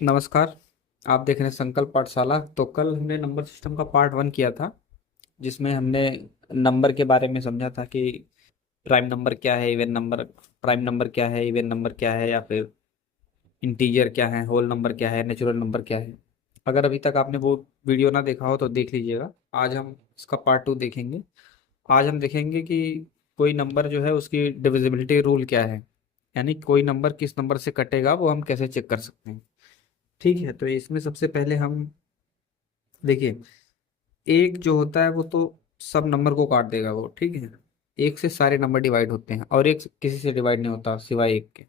नमस्कार। आप देख रहे हैं संकल्प पाठशाला। तो कल हमने नंबर सिस्टम का पार्ट 1 किया था, जिसमें हमने नंबर के बारे में समझा था कि प्राइम नंबर क्या है, इवन नंबर, प्राइम नंबर क्या है, इवन नंबर क्या है, या फिर इंटीजर क्या है, होल नंबर क्या है, नेचुरल नंबर क्या है। अगर अभी तक आपने वो वीडियो ना देखा हो तो देख लीजिएगा। आज हम इसका पार्ट 2 देखेंगे। आज हम देखेंगे कि कोई नंबर जो है उसकी डिविजिबिलिटी रूल क्या है, यानी कोई नंबर किस नंबर से कटेगा वो हम कैसे चेक कर सकते हैं। ठीक है, तो इसमें सबसे पहले हम देखिए, एक जो होता है वो तो सब नंबर को काट देगा वो, ठीक है। एक से सारे नंबर डिवाइड होते हैं और एक किसी से डिवाइड नहीं होता सिवाय एक के।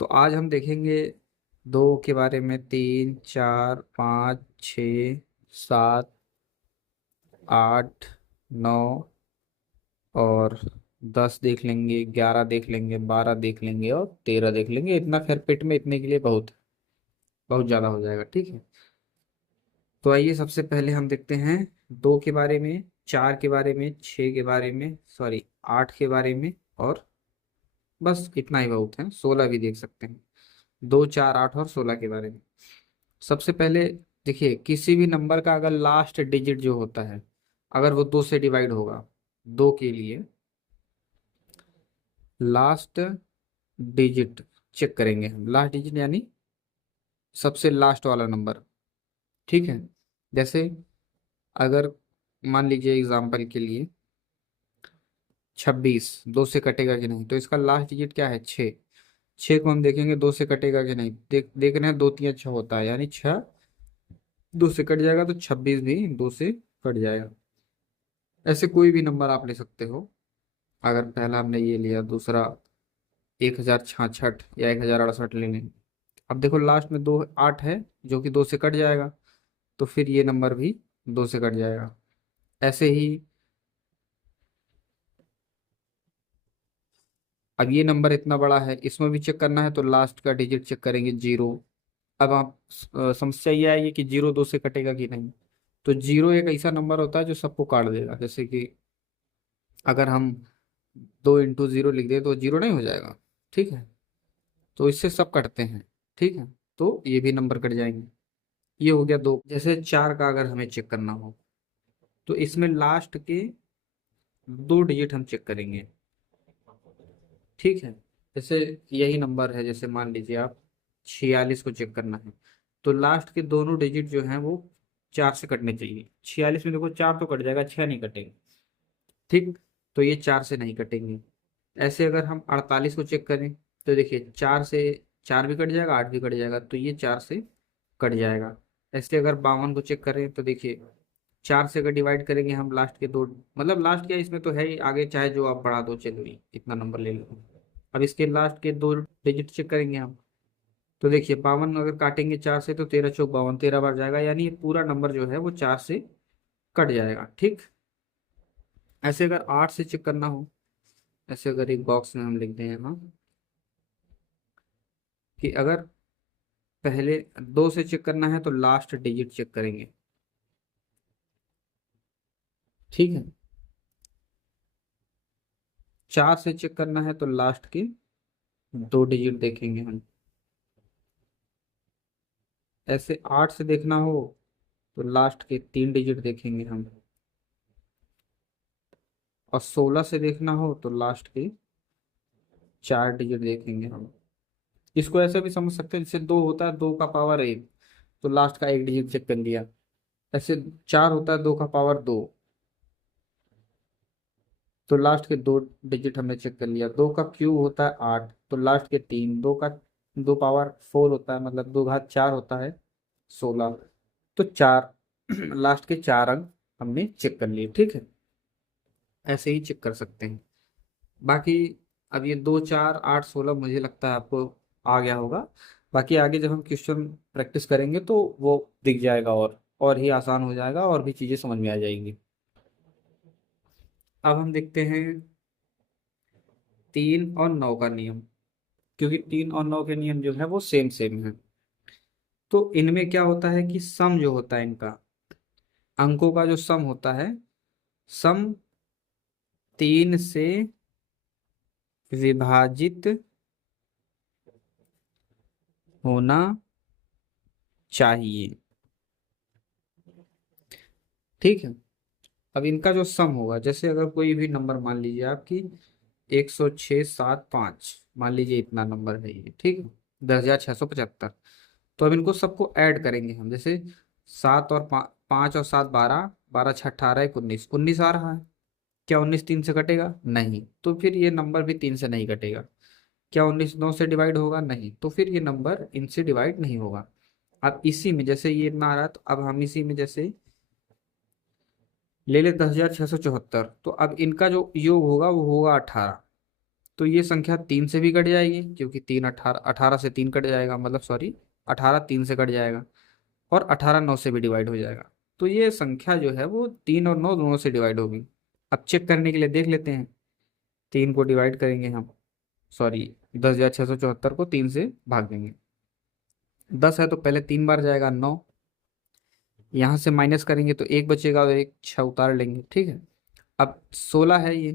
तो आज हम देखेंगे दो के बारे में, तीन, चार, पाँच, छ, सात, आठ, नौ और 10 देख लेंगे, 11 देख लेंगे, 12 देख लेंगे और 13 देख लेंगे। इतना खैर पेट में इतने के लिए बहुत बहुत ज्यादा हो जाएगा, ठीक है। तो आइए सबसे पहले हम देखते हैं दो के बारे में, चार के बारे में, छः के बारे में, सॉरी 8 के बारे में, और बस इतना ही बहुत है। 16 भी देख सकते हैं। 2, 4, 8 और 16 के बारे में। सबसे पहले देखिए, किसी भी नंबर का अगर लास्ट डिजिट जो होता है, अगर वो 2 से डिवाइड होगा, दो के लिए लास्ट डिजिट चेक करेंगे हम। लास्ट डिजिट यानी सबसे लास्ट वाला नंबर, ठीक है। जैसे अगर मान लीजिए एग्जाम्पल के लिए 26 2 से कटेगा कि नहीं, तो इसका लास्ट डिजिट क्या है? 6। 6 को हम देखेंगे 2 से कटेगा कि नहीं। देख रहे हैं, 2 3 6 होता है, यानी 6 2 से कट जाएगा तो 26 भी 2 से कट जाएगा। ऐसे कोई भी नंबर आप ले सकते हो। अगर पहला हमने ये लिया, दूसरा 1066 या 1068 ले लें। अब देखो लास्ट में दो 8 है जो कि 2 से कट जाएगा, तो फिर ये नंबर भी 2 से कट जाएगा। ऐसे ही अब ये नंबर इतना बड़ा है, इसमें भी चेक करना है तो लास्ट का डिजिट चेक करेंगे, 0। अब आप समस्या ये आएगी कि 0 2 से कटेगा कि नहीं। तो 0 एक ऐसा नंबर होता है जो सबको काट देगा। जैसे कि अगर हम 2 × 0 लिख दें तो 0 नहीं हो जाएगा, ठीक है। तो इससे सब कटते हैं, ठीक है। तो ये भी नंबर कट जाएंगे। ये हो गया दो। जैसे 4 का अगर हमें चेक करना हो, तो इसमें लास्ट के दो डिजिट हम चेक करेंगे, ठीक है। जैसे यही नंबर है, जैसे मान लीजिए आप 46 को चेक करना है, तो लास्ट के दोनों डिजिट जो हैं वो 4 से कटने चाहिए। 46 में देखो 4 तो कट जाएगा, 6 नहीं कटेगा, ठीक। तो ये 4 से नहीं कटेंगे। ऐसे अगर हम 48 को चेक करें, तो देखिए 4 से 4 भी कट जाएगा, 8 भी कट जाएगा, तो ये 4 से कट जाएगा। ऐसे अगर 52 को चेक करें, तो देखिए 4 से अगर डिवाइड करेंगे हम लास्ट के दो, मतलब लास्ट क्या इसमें तो है ही, आगे चाहे जो आप बढ़ा दो, चलिए इतना नंबर ले लो। अब इसके लास्ट के दो डिजिट चेक करेंगे हम, तो देखिए 52 अगर काटेंगे 4 से तो 13 चौक 52, 13 बार जाएगा, यानी ये पूरा नंबर जो है वो 4 से कट जाएगा, ठीक। ऐसे अगर 8 से चेक करना हो, ऐसे अगर एक बॉक्स में हम लिख दें यहाँ कि अगर पहले 2 से चेक करना है तो लास्ट डिजिट चेक करेंगे, ठीक है। 4 से चेक करना है तो लास्ट के दो डिजिट देखेंगे हम। ऐसे 8 से देखना हो तो लास्ट के 3 डिजिट देखेंगे हम। और 16 से देखना हो तो लास्ट के 4 डिजिट देखेंगे हम। इसको ऐसे भी समझ सकते हैं, जैसे 2 होता है, 2 का पावर 1, तो लास्ट का एक डिजिट चेक कर लिया। ऐसे 4 होता है, 2 का पावर 2, तो लास्ट के दो डिजिट हमने चेक कर लिया। 2 का क्यूब होता है 8, तो लास्ट के 3। 2 का 2 पावर 4 होता है, मतलब 2 घात 4 होता है 16, तो 4 लास्ट के 4 अंक हमने चेक कर लिए, ठीक है। ऐसे ही चेक कर सकते हैं। बाकी अब ये 2 4 8 16 मुझे लगता है आपको आ गया होगा। बाकी आगे जब हम क्वेश्चन प्रैक्टिस करेंगे तो वो दिख जाएगा, और ही आसान हो जाएगा, और भी चीजें समझ में आ जाएंगी। अब हम देखते हैं 3 और 9 का नियम, क्योंकि 3 और 9 के नियम जो है वो सेम सेम है। तो इनमें क्या होता है कि सम जो होता है इनका, अंकों का जो सम होता है, सम 3 से विभाजित होना चाहिए। ठीक है। अब इनका जो सम होगा, जैसे अगर कोई भी नंबर मान लीजिए आपकी 106,7,5, मान लीजिए इतना नंबर है ये, ठीक है, 10,675। तो अब इनको सबको ऐड करेंगे हम, जैसे 5 और 7 12, 12 6 18, 19, 19 आ रहा है। क्या 19 3 से कटेगा? नहीं। तो फिर ये नंबर भी 3 से नहीं कटेगा। क्या 19 9 से डिवाइड होगा? नहीं। तो फिर ये नंबर इनसे डिवाइड नहीं होगा। अब इसी में जैसे ये इतना आ रहा है, तो अब हम इसी में जैसे ले ले 10,674, तो अब इनका जो योग होगा वो होगा 18। तो ये संख्या 3 से भी कट जाएगी, क्योंकि 3 18, 18 से 3 कट जाएगा, मतलब सॉरी, 18 3 से कट जाएगा, और 18 9 से भी डिवाइड हो जाएगा। तो ये संख्या जो है वो 3 और 9 दोनों से डिवाइड होगी। अब चेक करने के लिए देख लेते हैं। 3 को डिवाइड करेंगे हम, सॉरी, 10,674 को 3 से भाग देंगे। 10 है तो पहले 3 बार जाएगा 9, यहाँ से माइनस करेंगे तो एक बचेगा और एक 6 उतार लेंगे, ठीक है। अब 16 है ये,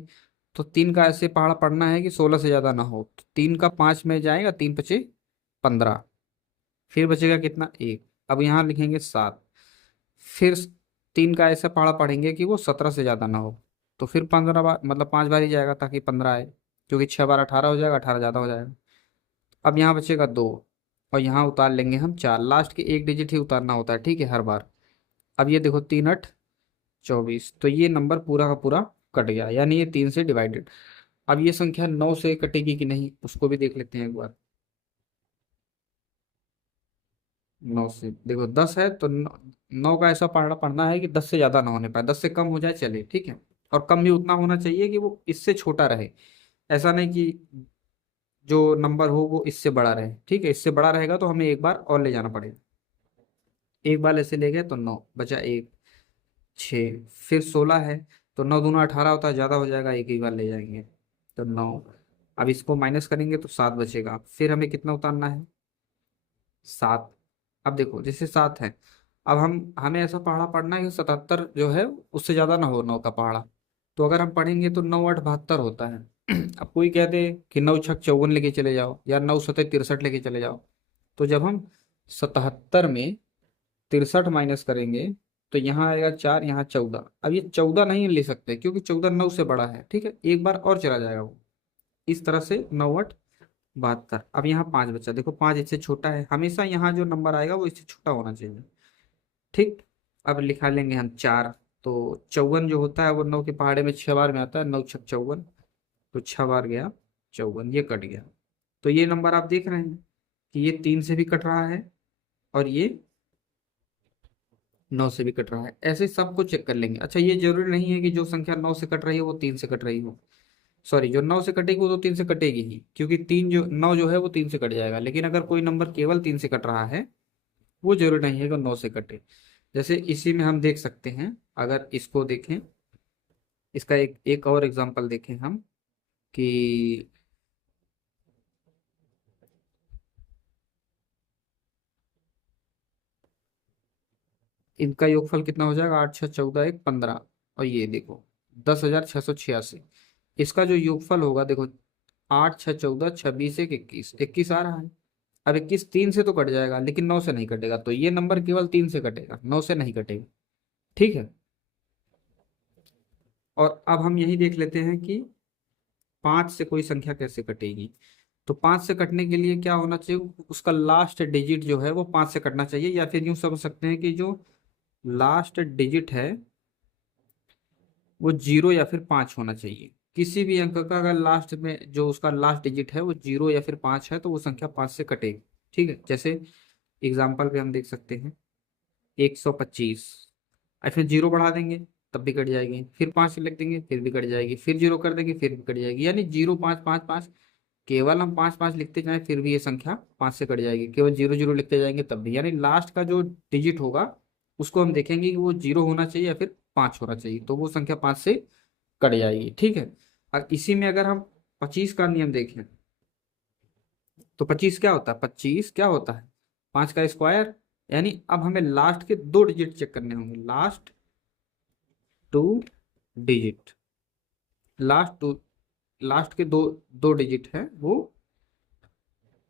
तो 3 का ऐसे पहाड़ा पढ़ना है कि 16 से ज़्यादा ना हो, तो 3 का 5 में जाएगा, 3 बचे 15, फिर बचेगा कितना? एक। अब यहाँ लिखेंगे 7, फिर 3 का ऐसा पहाड़ा पढ़ेंगे कि वो 17 से ज़्यादा ना हो, तो फिर 15 बार, मतलब 5 बार ही जाएगा ताकि 15 आए, क्योंकि 6 बार 18 हो जाएगा, 18 ज़्यादा हो जाएगा। अब यहाँ बचेगा 2, और यहाँ उतार लेंगे हम 4, लास्ट के एक डिजिट ही उतारना होता है, ठीक है, हर बार। अब ये देखो 3 8 24, तो ये नंबर पूरा का पूरा कट गया, यानी ये 3 से डिवाइडेड। अब ये संख्या 9 से कटेगी कि नहीं, उसको भी देख लेते हैं एक बार। 9 से देखो 10 है, तो 9 का ऐसा पढ़ना पढ़ना है कि 10 से ज्यादा ना होने पाए, 10 से कम हो जाए चले, ठीक है। और कम भी उतना होना चाहिए कि वो इससे छोटा रहे, ऐसा नहीं कि जो नंबर हो वो इससे बड़ा रहे, ठीक है। इससे बड़ा रहेगा तो हमें एक बार और ले जाना पड़ेगा। एक बार ऐसे ले गए तो 9 बचा, एक 6, फिर 16 है, तो 9 दूना 18 होता है, ज़्यादा हो जाएगा, एक ही बार ले जाएंगे, तो 9। अब इसको माइनस करेंगे तो 7 बचेगा, फिर हमें कितना उतारना है? 7। अब देखो जैसे 7 है, अब हमें ऐसा पहाड़ा पढ़ना है कि 77 जो है उससे ज़्यादा ना हो 9 का पहाड़ा। तो अगर हम पढ़ेंगे तो 9 8 72 होता है। अब कोई कह दे कि 9 6 54 लेके चले जाओ, या 9 7 63 लेके चले जाओ, तो जब हम 77 में 63 माइनस करेंगे, तो यहाँ आएगा 4, यहाँ 14। अब ये 14 नहीं ले सकते, क्योंकि 14 9 से बड़ा है, ठीक है, एक बार और चला जाएगा वो। इस तरह से 9 8 72। अब यहाँ 5 बचा, देखो 5 इससे छोटा है, हमेशा यहाँ जो नंबर आएगा वो इससे छोटा होना चाहिए, ठीक। अब लिखा लेंगे हम 4, तो 54 जो होता है वो 9 के पहाड़े में 6 बार में आता है, 9 6 54, तो 6 बार गया 54, ये कट गया। तो ये नंबर आप देख रहे हैं कि ये 3 से भी कट रहा है, और ये 9 से भी कट रहा है। ऐसे सबको चेक कर लेंगे। अच्छा, ये जरूरी नहीं है कि जो संख्या 9 से कट रही है वो 3 से कट रही हो, सॉरी, जो 9 से कटेगी वो तो 3 से कटेगी ही, क्योंकि 3 जो 9 जो है वो 3 से कट जाएगा। लेकिन अगर कोई नंबर केवल 3 से कट रहा है, वो जरूरी नहीं है कि 9 से कटे। जैसे इसी में हम देख सकते हैं, अगर इसको देखें, इसका एक एक और एग्जांपल देखें हम, कि इनका योगफल कितना हो जाएगा? 8 6 14 1 15, और ये देखो 10,686। इसका जो योगफल होगा देखो, 8 6 14 26 1 21, 21 आ रहा है। अब 21 3 से तो कट जाएगा, लेकिन 9 से नहीं कटेगा, तो ये नंबर केवल 3 से कटेगा, 9 से नहीं कटेगा, ठीक है। और अब हम यही देख लेते हैं कि 5 से कोई संख्या कैसे कटेगी। तो 5 से कटने के लिए क्या होना चाहिए? उसका लास्ट डिजिट जो है वो 5 से कटना चाहिए, या फिर यूं समझ सकते हैं कि जो लास्ट डिजिट है वो 0 या फिर 5 होना चाहिए। किसी भी अंक का अगर लास्ट में जो उसका लास्ट डिजिट है वो 0 या फिर 5 है, तो वो संख्या 5 से कटेगी, ठीक है। जैसे एग्जाम्पल पे हम देख सकते हैं 125, और फिर 0 बढ़ा देंगे तब भी कट जाएगी, फिर 5 लिख देंगे फिर भी कट जाएगी, फिर 0 कर देंगे फिर भी कट जाएगी, यानी 0 5 5 5, केवल हम 5 5 लिखते जाएं फिर भी ये संख्या 5 से कट जाएगी, केवल 0 0 लिखते जाएंगे तब भी, यानी लास्ट का जो डिजिट होगा उसको हम देखेंगे कि वो 0 होना चाहिए या फिर 5 होना चाहिए, तो वो संख्या 5 से कट जाएगी, ठीक है। और इसी में अगर हम 25 का नियम देखें, तो 25 क्या होता है? 25 क्या होता है? 5 का स्क्वायर। यानी अब हमें लास्ट के दो डिजिट चेक करने होंगे, last two digit, last two, last के दो दो डिजिट है वो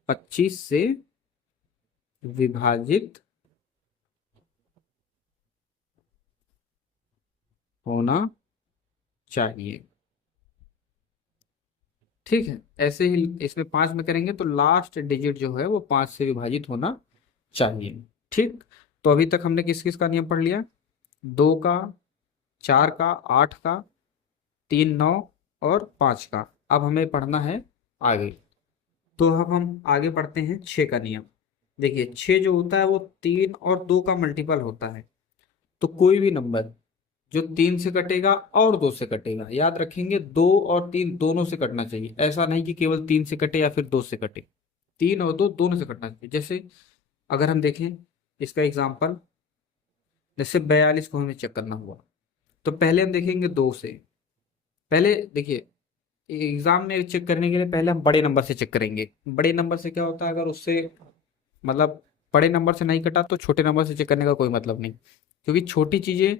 25 से विभाजित होना चाहिए। ठीक है, ऐसे ही इसमें 5 में करेंगे तो लास्ट डिजिट जो है वो 5 से विभाजित होना चाहिए। ठीक, तो अभी तक हमने किस किस का नियम पढ़ लिया? 2 का, 4 का, 8 का, 3 9 और 5 का। अब हमें पढ़ना है आगे। तो अब हम आगे पढ़ते हैं 6 का नियम। देखिए 6 जो होता है वो 3 और 2 का मल्टीपल होता है। तो कोई भी नंबर जो 3 से कटेगा और 2 से कटेगा, याद रखेंगे 2 और 3 दोनों से कटना चाहिए। ऐसा नहीं कि केवल 3 से कटे या फिर 2 से कटे, 3 और 2 दोनों से कटना चाहिए। जैसे अगर हम देखें इसका एग्जाम्पल, जैसे 42 को हमें चेक करना हुआ, तो पहले हम देखेंगे 2 से। पहले देखिए, एग्जाम में चेक करने के लिए पहले हम बड़े नंबर से चेक करेंगे। बड़े नंबर से क्या होता है, अगर उससे मतलब बड़े नंबर से नहीं कटा तो छोटे नंबर से चेक करने का कोई मतलब नहीं। क्योंकि छोटी चीजें,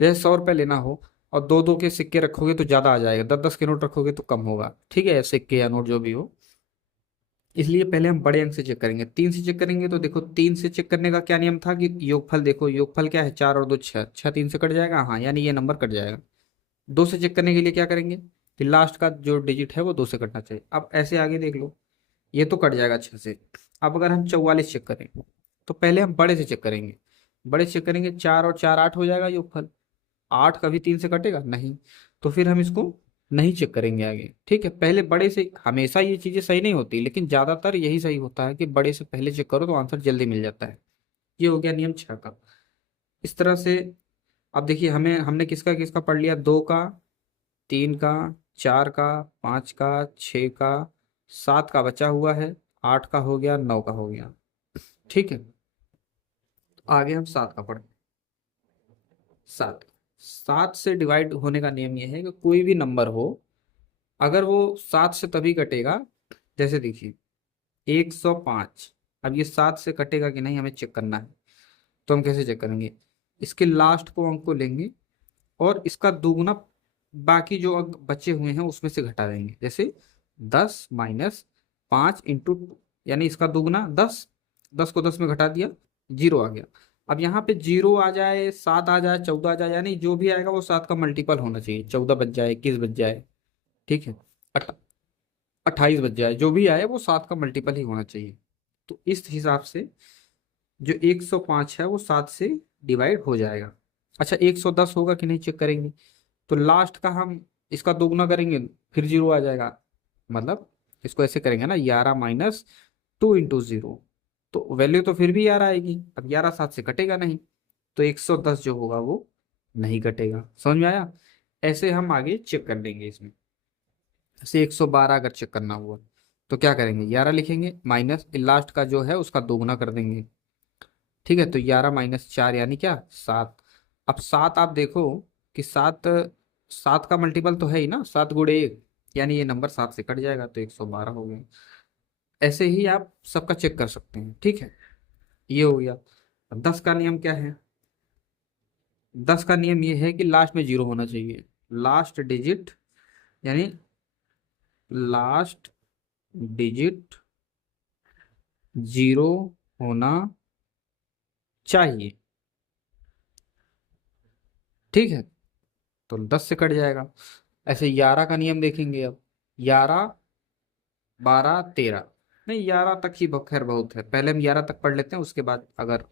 जैसे 100 रुपये लेना हो और 2 2 के सिक्के रखोगे तो ज्यादा आ जाएगा, 10 10 के नोट रखोगे तो कम होगा। ठीक है, सिक्के या नोट जो भी हो, इसलिए पहले हम बड़े अंक से चेक करेंगे। 3 से चेक करेंगे तो देखो 3 से चेक करने का क्या नियम था कि योगफल, देखो योगफल क्या है, 4 और 2 6, 6 3 से कट जाएगा, हाँ यानी ये नंबर कट जाएगा। 2 से चेक करने के लिए क्या करेंगे कि लास्ट का जो डिजिट है वो 2 से कटना चाहिए। अब ऐसे आगे देख लो, ये तो कट जाएगा 6 से। अब अगर हम 44 चेक करें तो पहले हम बड़े से चेक करेंगे। बड़े से चेक करेंगे, 4 और 4 8 हो जाएगा योगफल। 8 कभी 3 से कटेगा नहीं, तो फिर हम इसको नहीं चेक करेंगे आगे। ठीक है, पहले बड़े से, हमेशा ये चीजें सही नहीं होती लेकिन ज्यादातर यही सही होता है कि बड़े से पहले चेक करो तो आंसर जल्दी मिल जाता है। ये हो गया नियम 6 का। इस तरह से अब देखिए, हमने किसका किसका पढ़ लिया, 2 का, 3 का, 4 का, 5 का, 6 का, 7 का बचा हुआ है, 8 का हो गया, 9 का हो गया। ठीक है, आगे हम 7 का पढ़ें। 7, 7 से डिवाइड होने का नियम यह है कि कोई भी नंबर हो, अगर वो 7 से तभी कटेगा, जैसे देखिए 105, अब ये 7 से कटेगा कि नहीं हमें चेक करना है। तो हम कैसे चेक करेंगे, इसके लास्ट को अंक को लेंगे और इसका दुगुना बाकी जो अंक बचे हुए हैं उसमें से घटा देंगे। जैसे 10 - 5 × 2, यानी इसका दुगुना 10, 10 को 10 में घटा दिया, 0 आ गया। अब यहाँ पे 0 आ जाए, 7 आ जाए, 14 आ जाए, यानी जो भी आएगा वो 7 का मल्टीपल होना चाहिए। 14 बच जाए, 21 बच जाए, ठीक है, 28 बच जाए, जो भी आए वो 7 का मल्टीपल ही होना चाहिए। तो इस हिसाब से जो 105 है वो 7 से डिवाइड हो जाएगा। अच्छा, 110 होगा कि नहीं चेक करेंगे। तो लास्ट का हम इसका दोगुना करेंगे, फिर 0 आ जाएगा। मतलब इसको ऐसे करेंगे ना, 11 - 2 × 0, तो वैल्यू तो फिर भी 11 आएगी। अब 11 7 से कटेगा नहीं, तो 110 जो होगा वो नहीं कटेगा। समझ में आया? ऐसे हम आगे चेक कर लेंगे इसमें। जैसे 112 अगर चेक करना हुआ तो क्या करेंगे, 11 लिखेंगे, माइनस लास्ट का जो है उसका दोगुना कर देंगे। ठीक है, तो 11 - 4 यानी क्या, 7। अब 7 आप देखो कि 7, 7 का मल्टीपल तो है ही ना, 7 × 1, यानी ये नंबर 7 से कट जाएगा, तो 112 हो गया। ऐसे ही आप सबका चेक कर सकते हैं। ठीक है, ये हो गया। अब 10 का नियम क्या है? 10 का नियम ये है कि लास्ट में 0 होना चाहिए। लास्ट डिजिट, यानी लास्ट डिजिट 0 होना चाहिए। ठीक है, तो 10 से कट जाएगा। ऐसे 11 का नियम देखेंगे। अब 11 12 13, नहीं 11 तक ही खैर बहुत है, पहले हम 11 तक पढ़ लेते हैं, उसके बाद अगर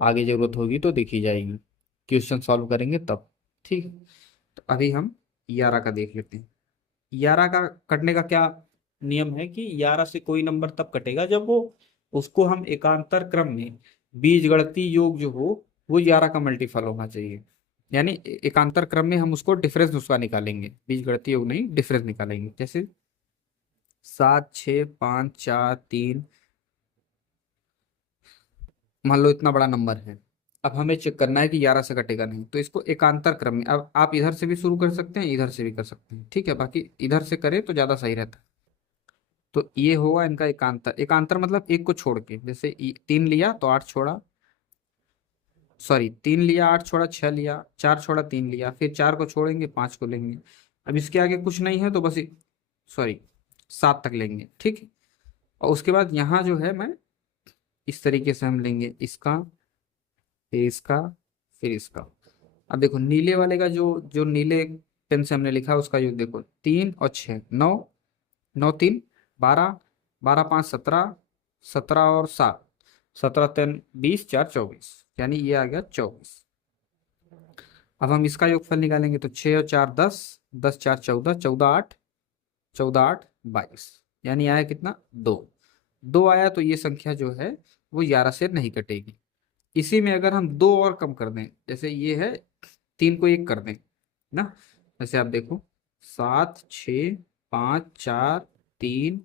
आगे जरूरत होगी तो देखी जाएगी, क्वेश्चन सॉल्व करेंगे तब। ठीक है, तो अभी हम 11 का देख लेते हैं। 11 का कटने का क्या नियम है कि 11 से कोई नंबर तब कटेगा जब वो, उसको हम एकांतर क्रम में बीजगणितीय योग जो हो वो 11 का मल्टीपल होना चाहिए। यानी एकांतर क्रम में हम उसको डिफरेंस उसका निकालेंगे, बीजगणितीय योग नहीं, डिफरेंस निकालेंगे। जैसे 7 6 5 4 3, मान लो इतना बड़ा नंबर है। अब हमें चेक करना है कि 11 से कटेगा नहीं, तो इसको एकांतर क्रम में, अब आप इधर से भी शुरू कर सकते हैं, इधर से भी कर सकते हैं। ठीक है, बाकी इधर से करें तो ज्यादा सही रहता है। तो ये होगा इनका एकांतर। एकांतर मतलब एक को छोड़ के, जैसे 3 लिया तो 8 छोड़ा, सॉरी 3 लिया 8 छोड़ा, 6 लिया, 4 छोड़ा 3 लिया, फिर 4 को छोड़ेंगे 5 को लेंगे। अब इसके आगे कुछ नहीं है तो बस, सॉरी 7 तक लेंगे। ठीक है, और उसके बाद यहाँ जो है मैं इस तरीके से हम लेंगे, इसका फिर इसका फिर इसका। अब देखो नीले वाले का जो जो नीले पेन से हमने लिखा उसका योग देखो, 3 और 6, 9, 9 3 12, 12 5 17, 17 और 7, 17 3 20, 4 24, यानी ये आ गया 24। अब हम इसका योगफल निकालेंगे तो 6 और 4 10, 10 4 14, 14 8, 14 8 22, यानी आया कितना, 2। 2 आया तो ये संख्या जो है वो 11 से नहीं कटेगी। इसी में अगर हम 2 और कम कर दें, जैसे ये है 3 को 1 कर दें ना, जैसे आप देखो 7 6 5 4 3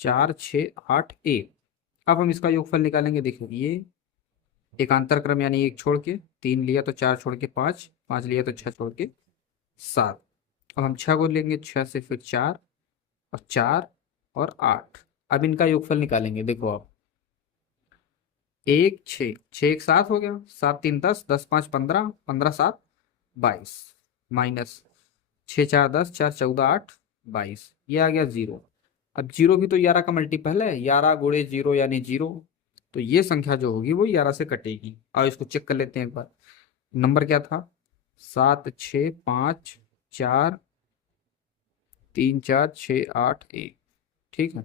4 6 8 1। अब हम इसका योगफल निकालेंगे, देखो ये एकांतर क्रम, यानी 1 छोड़ के 3 लिया तो 4 छोड़ के 5, 5 लिया तो 6 छोड़ के 7। अब हम 6 को लेंगे, 6 से फिर 4 और 4 और 8। अब इनका योगफल निकालेंगे, देखो आप 1 6, 6 1 7 हो गया, 7 3 10, 10 5 15, 15 7 22, माइनस 6 4 10, 4 14 8 22, ये आ गया 0। अब 0 भी तो 11 का मल्टीपल है, 11 गुणे 0 यानी 0। तो ये संख्या जो होगी वो 11 से कटेगी। और इसको चेक कर लेते हैं एक बार, नंबर क्या था, 7 6 5 4 3 4 6 8 1। ठीक है,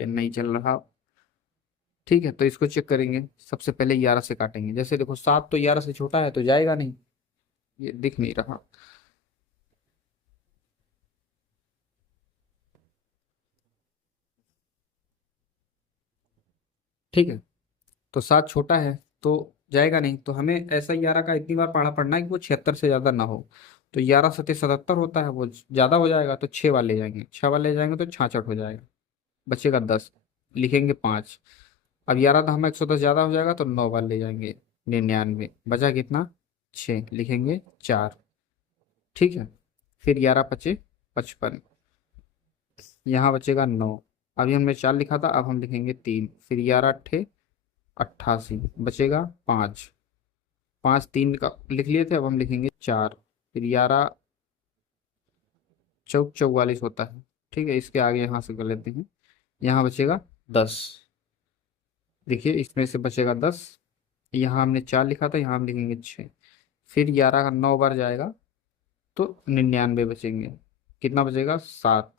ये नहीं चल रहा। ठीक है, तो इसको चेक करेंगे, सबसे पहले 11 से काटेंगे। जैसे देखो 7 तो 11 से छोटा है तो जाएगा नहीं, ये दिख नहीं रहा। ठीक है, तो 7 छोटा है तो जाएगा नहीं, तो हमें ऐसा 11 का इतनी बार पढ़ना है कि वो 76 से ज्यादा ना हो। तो 11 7 77 होता है, वो ज्यादा हो जाएगा तो 6 वाले जाएंगे, 6 वाले जाएंगे तो 66 हो जाएगा, बचेगा 10, लिखेंगे 5। अब 11 था, हमें 110 ज्यादा हो जाएगा तो 9 वाले ले जाएंगे, 99, बचा कितना, 6, लिखेंगे 4। ठीक है, फिर 11 पचे 55, यहाँ बचेगा 9। अभी हमने 4 लिखा था, अब हम लिखेंगे 3, फिर 11 अट्ठे 88, बचेगा 5, 5 3 का लिख लिए थे, अब हम लिखेंगे 4, फिर 11 चौक 44 होता है। ठीक है, इसके आगे यहाँ से कर लेते हैं, यहाँ बचेगा 10। देखिए इसमें से बचेगा 10, यहाँ हमने 4 लिखा था, यहाँ हम लिखेंगे 6, फिर 11 का 9 बार जाएगा तो 99 बचेंगे, कितना बचेगा, 7।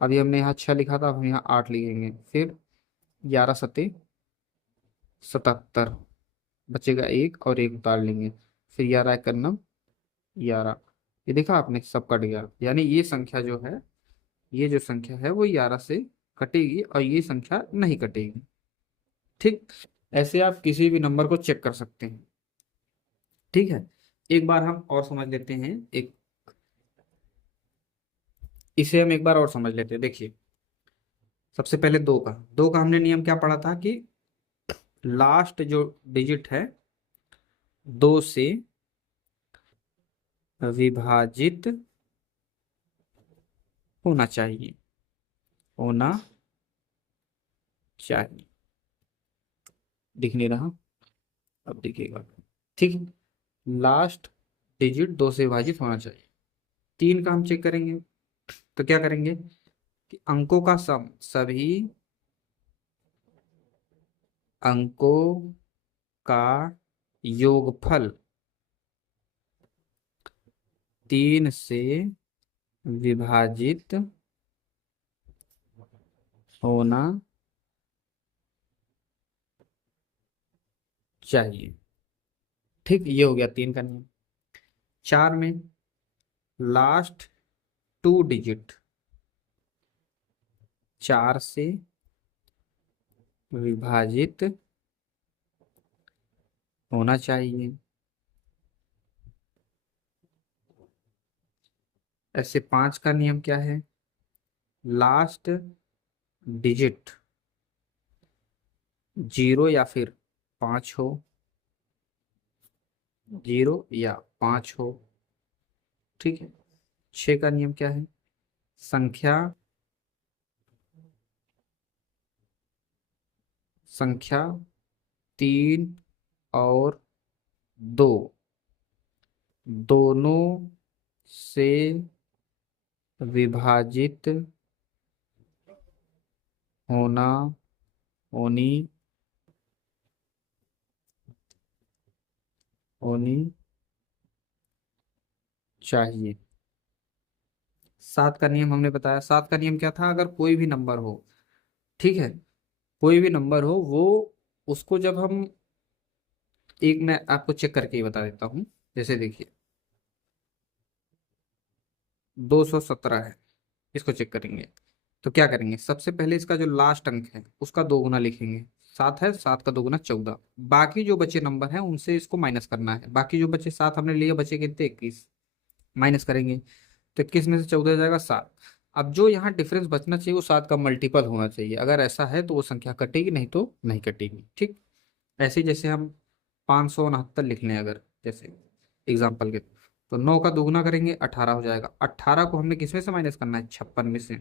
अभी हमने यहाँ 6 लिखा था, अब हम यहाँ 8 लिखेंगे, फिर 11 सते 77, बचेगा 1 और 1 उतार लेंगे, फिर 11 एक करनम 11। ये देखा आपने, सब कट गया, यानी ये संख्या जो है, ये जो संख्या है वो 11 से कटेगी और ये संख्या नहीं कटेगी। ठीक, ऐसे आप किसी भी नंबर को चेक कर सकते हैं। ठीक है, एक बार हम और समझ लेते हैं, एक इसे हम एक बार और समझ लेते हैं। देखिए सबसे पहले दो का हमने नियम क्या पढ़ा था कि लास्ट जो डिजिट है 2 से विभाजित होना चाहिए, होना चाहिए। दिख नहीं रहा, अब दिखेगा। ठीक है, लास्ट डिजिट 2 से विभाजित होना चाहिए। 3 का हम चेक करेंगे, तो क्या करेंगे कि अंकों का सम, सभी अंकों का योगफल 3 से विभाजित होना चाहिए। ठीक, ये हो गया 3 का नियम। 4 में लास्ट 2 डिजिट 4 से विभाजित होना चाहिए। ऐसे 5 का नियम क्या है, लास्ट डिजिट 0 या फिर 5 हो, 0 या 5 हो। ठीक है, 6 का नियम क्या है, संख्या संख्या 3 और 2 दोनों से विभाजित होना होनी होनी चाहिए। 7 का नियम हमने बताया। 7 का नियम क्या था? अगर कोई भी नंबर हो, ठीक है, कोई भी नंबर हो वो, उसको जब हम, एक मैं आपको चेक करके ही बता देता हूँ। जैसे देखिए 217 है, इसको चेक करेंगे तो क्या करेंगे? सबसे पहले इसका जो लास्ट अंक है उसका दोगुना लिखेंगे। 7 है, 7 का दोगुना 14। बाकी जो बचे नंबर हैं उनसे इसको माइनस करना है। बाकी जो बचे 7 हमने लिए, बचे कितने? 21। माइनस करेंगे तो 21 में से 14 जाएगा 7। अब जो यहाँ डिफरेंस बचना चाहिए वो 7 का मल्टीपल होना चाहिए। अगर ऐसा है तो वो संख्या कटेगी, नहीं तो नहीं कटेगी। ठीक। ऐसे ही जैसे हम 569 लिख लें अगर, जैसे एग्जाम्पल के, तो 9 का दोगुना करेंगे 18 हो जाएगा। 18 को हमने किसमें से माइनस करना है? 56 में से।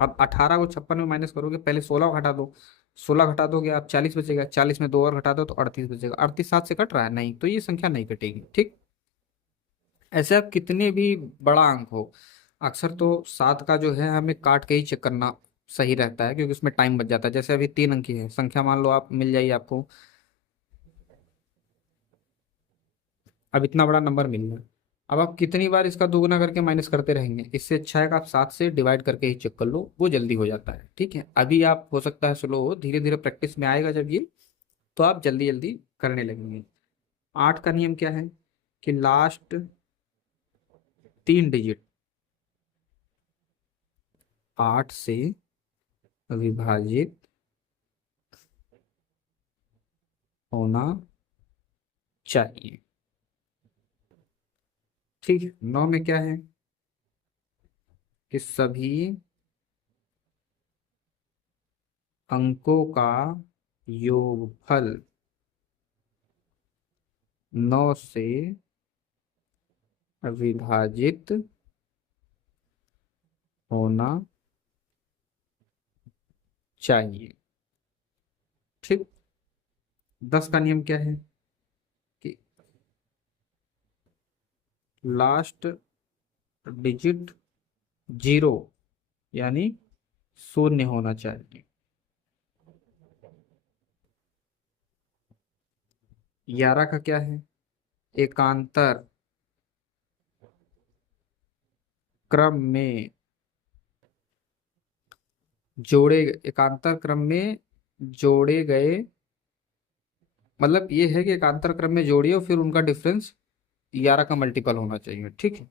अब 18 को 56 में माइनस करोगे, पहले 16 घटा दो। 16 घटा दोगे आप 40 बचेगा। 40 में 2 और घटा दो तो 38 बचेगा। 38 7 से कट रहा है? नहीं, तो ये संख्या नहीं कटेगी। ठीक। ऐसे आप कितने भी बड़ा अंक हो, अक्सर तो 7 का जो है हमें काट के ही चेक करना सही रहता है, क्योंकि उसमें टाइम बच जाता है। जैसे अभी 3 अंकी है संख्या, मान लो आप मिल जाइए आपको, अब इतना बड़ा नंबर मिल रहा है। अब आप कितनी बार इसका दोगुना करके माइनस करते रहेंगे? इससे अच्छा है कि आप 7 से डिवाइड करके ही चेक कर लो, वो जल्दी हो जाता है। ठीक है, अभी आप हो सकता है स्लो हो, धीरे धीरे प्रैक्टिस में आएगा जब ये, तो आप जल्दी जल्दी करने लगेंगे। 8 का नियम क्या है? कि लास्ट 3 डिजिट 8 से विभाजित होना चाहिए। ठीक है। 9 में क्या है? कि सभी अंकों का योगफल 9 से विभाजित होना चाहिए। ठीक। 10 का नियम क्या है? कि लास्ट डिजिट 0 यानी शून्य होना चाहिए। 11 का क्या है? एकांतर क्रम में जोड़े, एकांतर क्रम में जोड़े गए, मतलब ये है कि एकांतर क्रम में जोड़िए और फिर उनका डिफरेंस 11 का मल्टीपल होना चाहिए। ठीक है।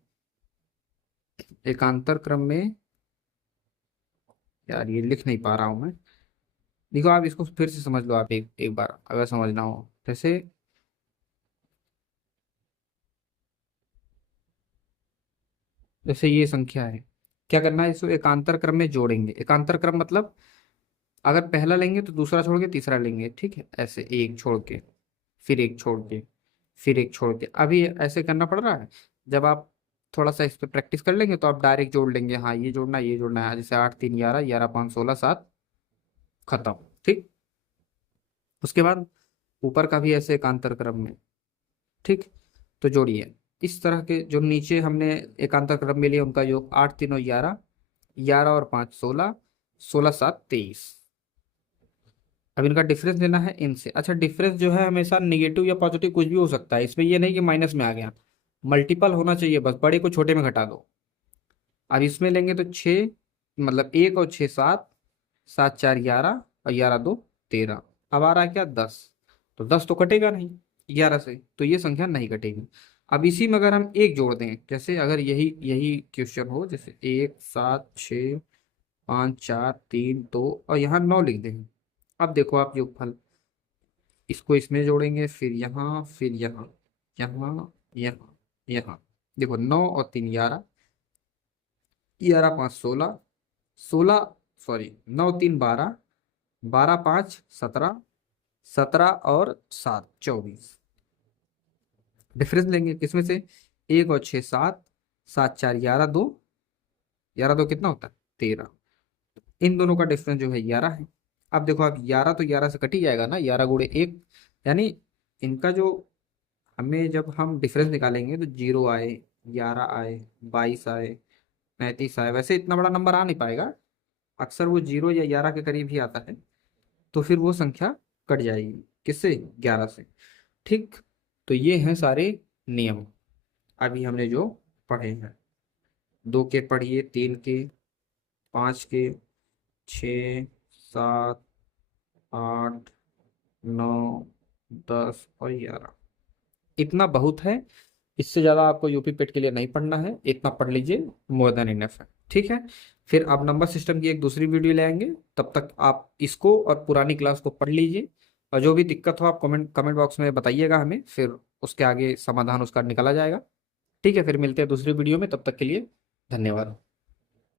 एकांतर क्रम में, यार ये लिख नहीं पा रहा हूं मैं, देखो आप इसको फिर से समझ लो। आप एक एक बार अगर समझना हो, जैसे जैसे ये संख्या है, क्या करना है? इसको एकांतर क्रम में जोड़ेंगे। एकांतर क्रम मतलब अगर पहला लेंगे तो दूसरा छोड़ के तीसरा लेंगे। ठीक है, ऐसे एक छोड़ के, फिर एक छोड़ के, फिर एक छोड़ के। अभी ऐसे करना पड़ रहा है। जब आप थोड़ा सा इस पे प्रैक्टिस कर लेंगे तो आप डायरेक्ट जोड़ लेंगे। हाँ, ये जोड़ना है, ये जोड़ना है। जैसे 8 3 11, 11 5 16 7, खत्म। ठीक। उसके बाद ऊपर का भी ऐसे एकांतर क्रम में। ठीक। तो जोड़िए इस तरह के, जो नीचे हमने एकांतर क्रम में लिए उनका योग 8 3 और 11, 11 और 5 16, 16 7 23। अब इनका डिफरेंस लेना है इनसे। अच्छा, डिफरेंस जो है हमेशा निगेटिव या पॉजिटिव कुछ भी हो सकता है, इसमें ये नहीं कि माइनस में आ गया। मल्टीपल होना चाहिए, बस बड़े को छोटे में घटा दो। अब इसमें लेंगे तो 6, मतलब 1 और 6 7, 7 4 11 और 11 2 13। अब आ रहा है क्या? 10। तो 10 तो कटेगा नहीं 11 से, तो ये संख्या नहीं कटेगी। अब इसी में अगर हम एक जोड़ दें, जैसे अगर यही यही क्वेश्चन हो, जैसे 1 7 6 5 4 3 2 और यहाँ 9 लिख दें। अब देखो आप योगफल, इसको इसमें जोड़ेंगे, फिर यहाँ, फिर यहाँ, यहाँ, यहाँ, यहाँ। देखो 9 और 3 11, 11 5 16, 16, सॉरी 9 3 12, 12 5 17, 17 और 7 24। डिफरेंस लेंगे किसमें से? 1 और 6 7, 7 4 11 2, 11 2 कितना होता है? 13। इन दोनों का डिफरेंस जो है 11 है। अब देखो आप 11 तो 11 से कट ही जाएगा ना, 11 गुणे 1, यानी इनका जो, हमें जब हम डिफरेंस निकालेंगे तो 0 आए, 11 आए, 22 आए, 35 आए। वैसे इतना बड़ा नंबर आ नहीं पाएगा, अक्सर वो 0 या 11 के करीब ही आता है। तो फिर वो संख्या कट जाएगी किससे? 11 से। ठीक। तो ये हैं सारे नियम अभी हमने जो पढ़े हैं। 2 के पढ़िए, 3 के, 5 के, 6, 7, 8, 9, 10 और 11। इतना बहुत है, इससे ज़्यादा आपको यूपी पेट के लिए नहीं पढ़ना है, इतना पढ़ लीजिए, मोर देन इनफ है। ठीक है, फिर आप नंबर सिस्टम की एक दूसरी वीडियो ले आएंगे, तब तक आप इसको और पुरानी क्लास को पढ़ लीजिए, और जो भी दिक्कत हो आप कमेंट कमेंट बॉक्स में बताइएगा हमें, फिर उसके आगे समाधान उसका निकाला जाएगा। ठीक है, फिर मिलते हैं दूसरी वीडियो में, तब तक के लिए धन्यवाद।